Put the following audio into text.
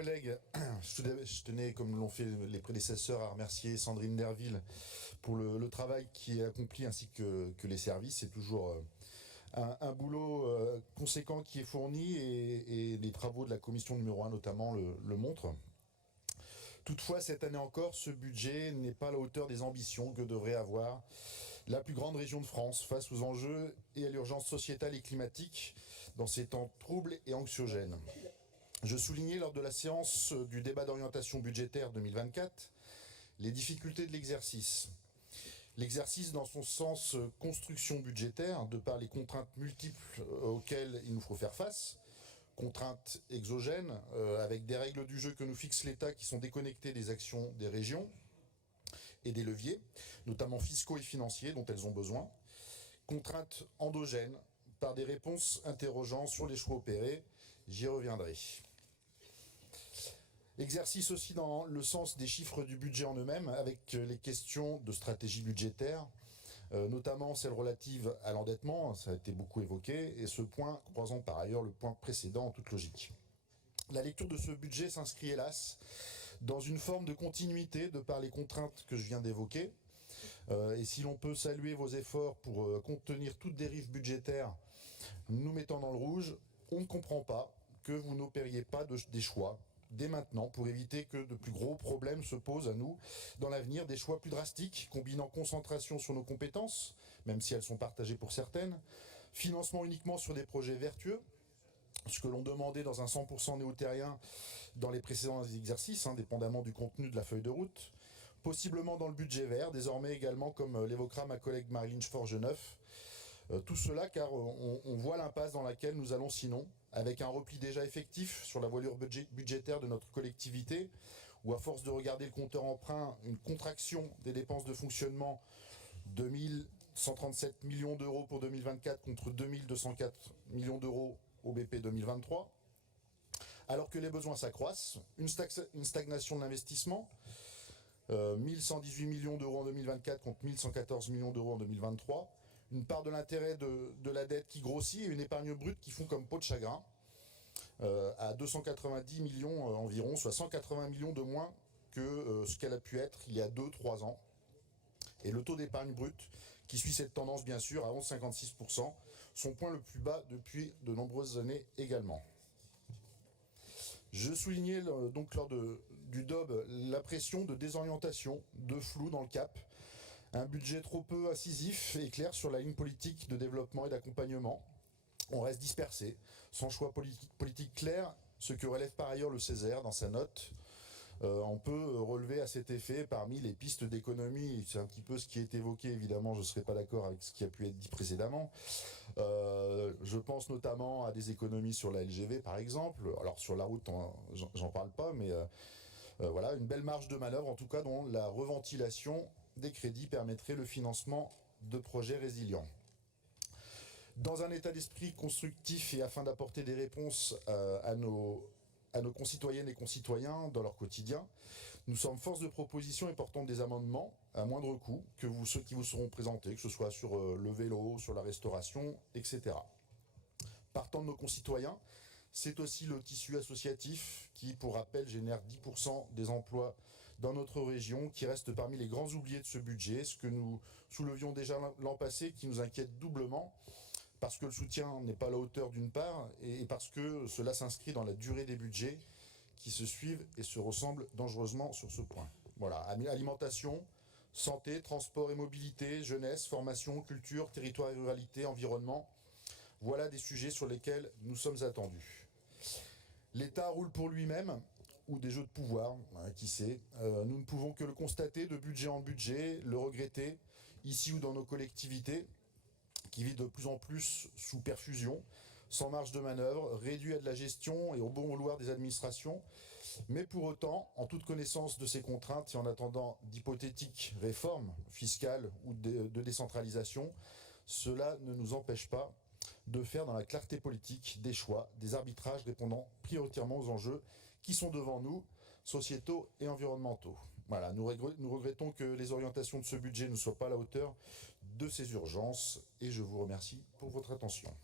collègues, je tenais, comme l'ont fait les prédécesseurs, à remercier Sandrine Derville pour le travail qui est accompli ainsi que les services. C'est toujours un boulot conséquent qui est fourni et les travaux de la commission numéro 1 notamment le montrent. Toutefois, cette année encore, ce budget n'est pas à la hauteur des ambitions que devrait avoir la plus grande région de France face aux enjeux et à l'urgence sociétale et climatique dans ces temps troubles et anxiogènes. Je soulignais lors de la séance du débat d'orientation budgétaire 2024 les difficultés de l'exercice. L'exercice dans son sens construction budgétaire, de par les contraintes multiples auxquelles il nous faut faire face, contraintes exogènes, avec des règles du jeu que nous fixe l'État qui sont déconnectées des actions des régions et des leviers, notamment fiscaux et financiers dont elles ont besoin, contraintes endogènes par des réponses interrogeant sur les choix opérés, j'y reviendrai. Exercice aussi dans le sens des chiffres du budget en eux-mêmes, avec les questions de stratégie budgétaire, notamment celle relative à l'endettement, ça a été beaucoup évoqué, et ce point croisant par ailleurs le point précédent en toute logique. La lecture de ce budget s'inscrit hélas dans une forme de continuité de par les contraintes que je viens d'évoquer, et si l'on peut saluer vos efforts pour contenir toute dérive budgétaire nous mettant dans le rouge, on ne comprend pas que vous n'opériez pas des choix dès maintenant pour éviter que de plus gros problèmes se posent à nous dans l'avenir, des choix plus drastiques, combinant concentration sur nos compétences, même si elles sont partagées pour certaines, financement uniquement sur des projets vertueux, ce que l'on demandait dans un 100% néo-terrien dans les précédents exercices, indépendamment du contenu de la feuille de route, possiblement dans le budget vert, désormais également, comme l'évoquera ma collègue Marilyn Forgeneuf. Tout cela car on voit l'impasse dans laquelle nous allons sinon, avec un repli déjà effectif sur la voilure budgétaire de notre collectivité, où à force de regarder le compteur emprunt, une contraction des dépenses de fonctionnement de 137 millions d'euros pour 2024 contre 2204 millions d'euros au BP 2023, alors que les besoins s'accroissent, une stagnation de l'investissement, 1118 millions d'euros en 2024 contre 1114 millions d'euros en 2023, une part de l'intérêt de la dette qui grossit et une épargne brute qui fond comme peau de chagrin à 290 millions environ, soit 180 millions de moins que ce qu'elle a pu être il y a 2-3 ans. Et le taux d'épargne brute qui suit cette tendance bien sûr à 11,56%, son point le plus bas depuis de nombreuses années également. Je soulignais donc lors du DOB la pression de désorientation, de flou dans le cap, un budget trop peu incisif et clair sur la ligne politique de développement et d'accompagnement. On reste dispersé, sans choix politique clair, ce que relève par ailleurs le Césaire dans sa note. On peut relever à cet effet parmi les pistes d'économie, c'est un petit peu ce qui est évoqué, évidemment je ne serai pas d'accord avec ce qui a pu être dit précédemment. Je pense notamment à des économies sur la LGV par exemple, alors sur la route j'en parle pas, mais voilà, une belle marge de manœuvre en tout cas dont la reventilation des crédits permettrait le financement de projets résilients. Dans un état d'esprit constructif et afin d'apporter des réponses à nos concitoyennes et concitoyens dans leur quotidien, nous sommes force de proposition et portons des amendements à moindre coût que ceux qui vous seront présentés, que ce soit sur le vélo, sur la restauration, etc. Partant de nos concitoyens, c'est aussi le tissu associatif qui, pour rappel, génère 10% des emplois dans notre région, qui reste parmi les grands oubliés de ce budget, ce que nous soulevions déjà l'an passé, qui nous inquiète doublement, parce que le soutien n'est pas à la hauteur d'une part, et parce que cela s'inscrit dans la durée des budgets qui se suivent et se ressemblent dangereusement sur ce point. Voilà, alimentation, santé, transport et mobilité, jeunesse, formation, culture, territoire et ruralité, environnement, voilà des sujets sur lesquels nous sommes attendus. L'État roule pour lui-même, ou des jeux de pouvoir, qui sait. Nous ne pouvons que le constater de budget en budget, le regretter, ici ou dans nos collectivités, qui vivent de plus en plus sous perfusion, sans marge de manœuvre, réduit à de la gestion et au bon vouloir des administrations, mais pour autant, en toute connaissance de ces contraintes et en attendant d'hypothétiques réformes fiscales ou de décentralisation, cela ne nous empêche pas de faire dans la clarté politique des choix, des arbitrages répondant prioritairement aux enjeux qui sont devant nous, sociétaux et environnementaux. Voilà, nous regrettons que les orientations de ce budget ne soient pas à la hauteur de ces urgences et je vous remercie pour votre attention.